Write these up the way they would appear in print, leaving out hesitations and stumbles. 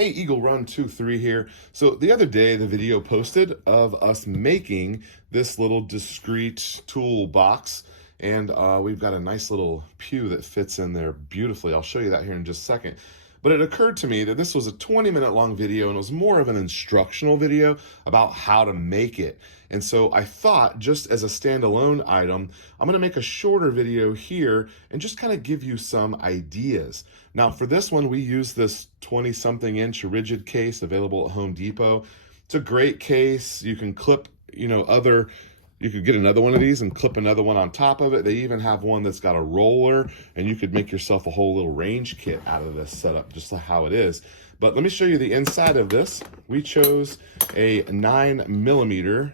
Hey, Eagle Run 23 here. So the other day, the video posted of us making this little discreet toolbox, and we've got a nice little pew that fits in there beautifully. I'll show you that here in just a second. But it occurred to me that this was a 20-minute long video, and it was more of an instructional video about how to make it. And so I thought, just as a standalone item, I'm gonna make a shorter video here and just kind of give you some ideas. Now for this one, we use this 20-something inch rigid case available at Home Depot. It's a great case. You can clip, you could get another one of these and clip another one on top of it. They even have one that's got a roller, and you could make yourself a whole little range kit out of this setup, just like how it is. But let me show you the inside of this. We chose a 9mm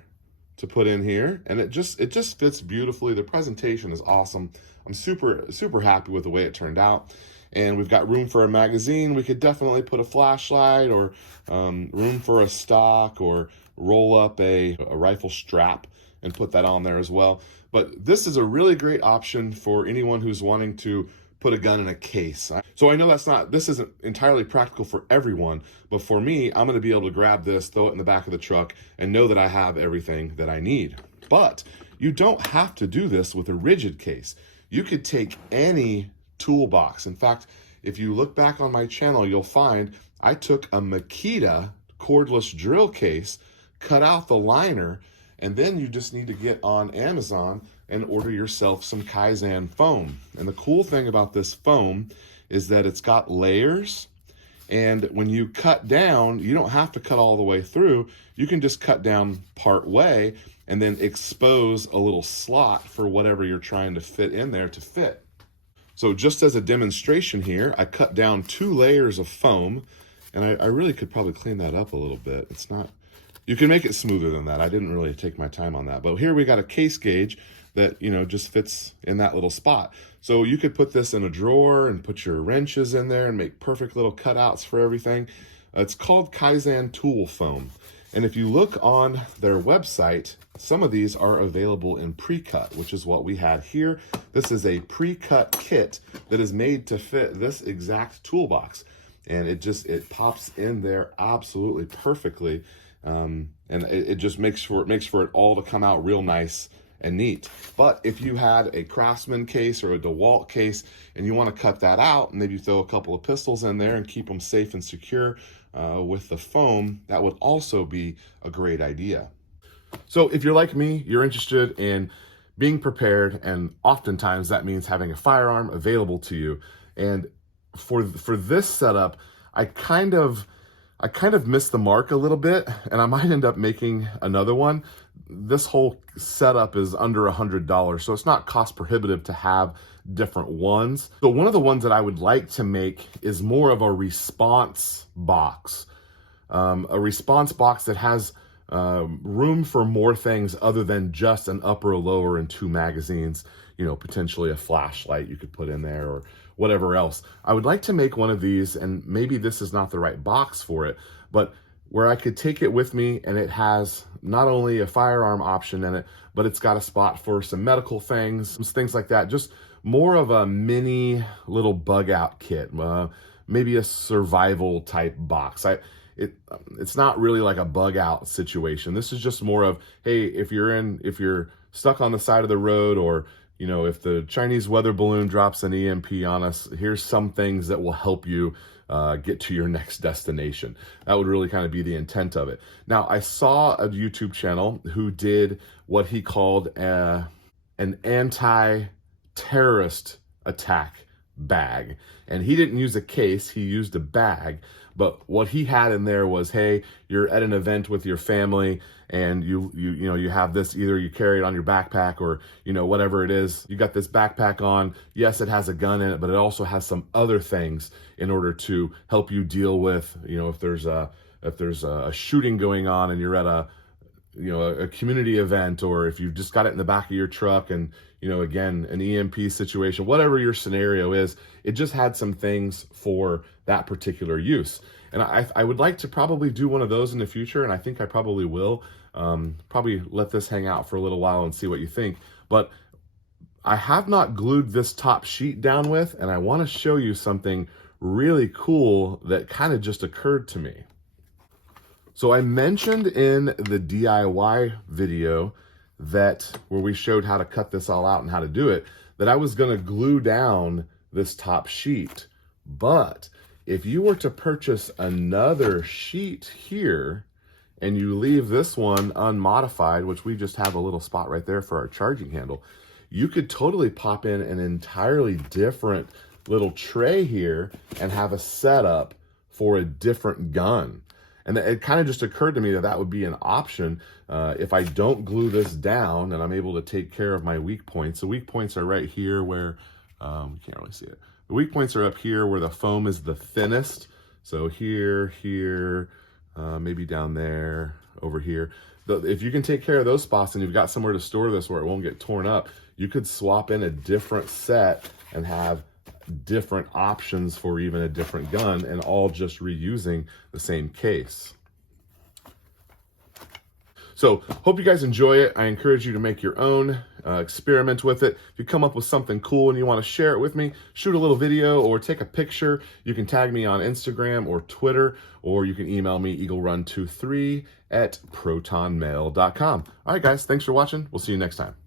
to put in here, and it just fits beautifully. The presentation is awesome. I'm super happy with the way it turned out. And we've got room for a magazine. We could definitely put a flashlight, or room for a stock, or roll up a rifle strap and put that on there as well. But this is a really great option for anyone who's wanting to put a gun in a case. So I know this isn't entirely practical for everyone, but for me, I'm gonna be able to grab this, throw it in the back of the truck, and know that I have everything that I need. But you don't have to do this with a rigid case. You could take any toolbox. In fact, if you look back on my channel, you'll find I took a Makita cordless drill case, cut out the liner, and then you just need to get on Amazon and order yourself some Kaizen foam. And the cool thing about this foam is that it's got layers, and when you cut down, you don't have to cut all the way through. You can just cut down part way and then expose a little slot for whatever you're trying to fit in there to fit. So just as a demonstration here, I cut down 2 layers of foam, and I really could probably clean that up a little bit. It's not, you can make it smoother than that. I didn't really take my time on that. But here we got a case gauge that, just fits in that little spot. So you could put this in a drawer and put your wrenches in there and make perfect little cutouts for everything. It's called Kaizen Tool Foam. And if you look on their website, some of these are available in pre-cut, which is what we had here. This is a pre-cut kit that is made to fit this exact toolbox. And it pops in there absolutely perfectly. And it just makes for it all to come out real nice and neat. But if you had a Craftsman case or a DeWalt case and you want to cut that out, and maybe you throw a couple of pistols in there and keep them safe and secure with the foam, that would also be a great idea. So if you're like me, you're interested in being prepared, and oftentimes that means having a firearm available to you. And for this setup, I kind of missed the mark a little bit, and I might end up making another one. This whole setup is under $100, so it's not cost prohibitive to have different ones. So one of the ones that I would like to make is more of a response box. A response box that has room for more things other than just an upper, a lower, and 2 magazines. Potentially a flashlight you could put in there, or whatever else. I would like to make one of these, and maybe this is not the right box for it, but where I could take it with me, and it has not only a firearm option in it, but it's got a spot for some medical things like that. Just more of a mini little bug out kit, maybe a survival type box. It's not really like a bug out situation. This is just more of, hey, if you're stuck on the side of the road, or if the Chinese weather balloon drops an EMP on us, here's some things that will help you get to your next destination. That would really kind of be the intent of it. Now, I saw a YouTube channel who did what he called an anti-terrorist attack bag. And he didn't use a case, he used a bag. But what he had in there was, hey, you're at an event with your family, and you have this, either you carry it on your backpack, or whatever it is, you got this backpack on. Yes, it has a gun in it, but it also has some other things in order to help you deal with, if there's a shooting going on and you're at a community event, or if you've just got it in the back of your truck and, again, an EMP situation, whatever your scenario is, it just had some things for that particular use. And I would like to probably do one of those in the future, and I think I probably will. Probably let this hang out for a little while and see what you think. But I have not glued this top sheet down with, and I want to show you something really cool that kind of just occurred to me. So I mentioned in the DIY video that where we showed how to cut this all out and how to do it, that I was going to glue down this top sheet. But if you were to purchase another sheet here and you leave this one unmodified, which we just have a little spot right there for our charging handle, you could totally pop in an entirely different little tray here and have a setup for a different gun. And it kind of just occurred to me that that would be an option if I don't glue this down and I'm able to take care of my weak points. The weak points are right here where, you can't really see it. The weak points are up here where the foam is the thinnest. So here, maybe down there, over here. If you can take care of those spots and you've got somewhere to store this where it won't get torn up, you could swap in a different set and have different options for even a different gun, and all just reusing the same case. So hope you guys enjoy it. I encourage you to make your own, experiment with it. If you come up with something cool and you want to share it with me, shoot a little video or take a picture. You can tag me on Instagram or Twitter, or you can email me eaglerun23@protonmail.com. All right, guys, thanks for watching. We'll see you next time.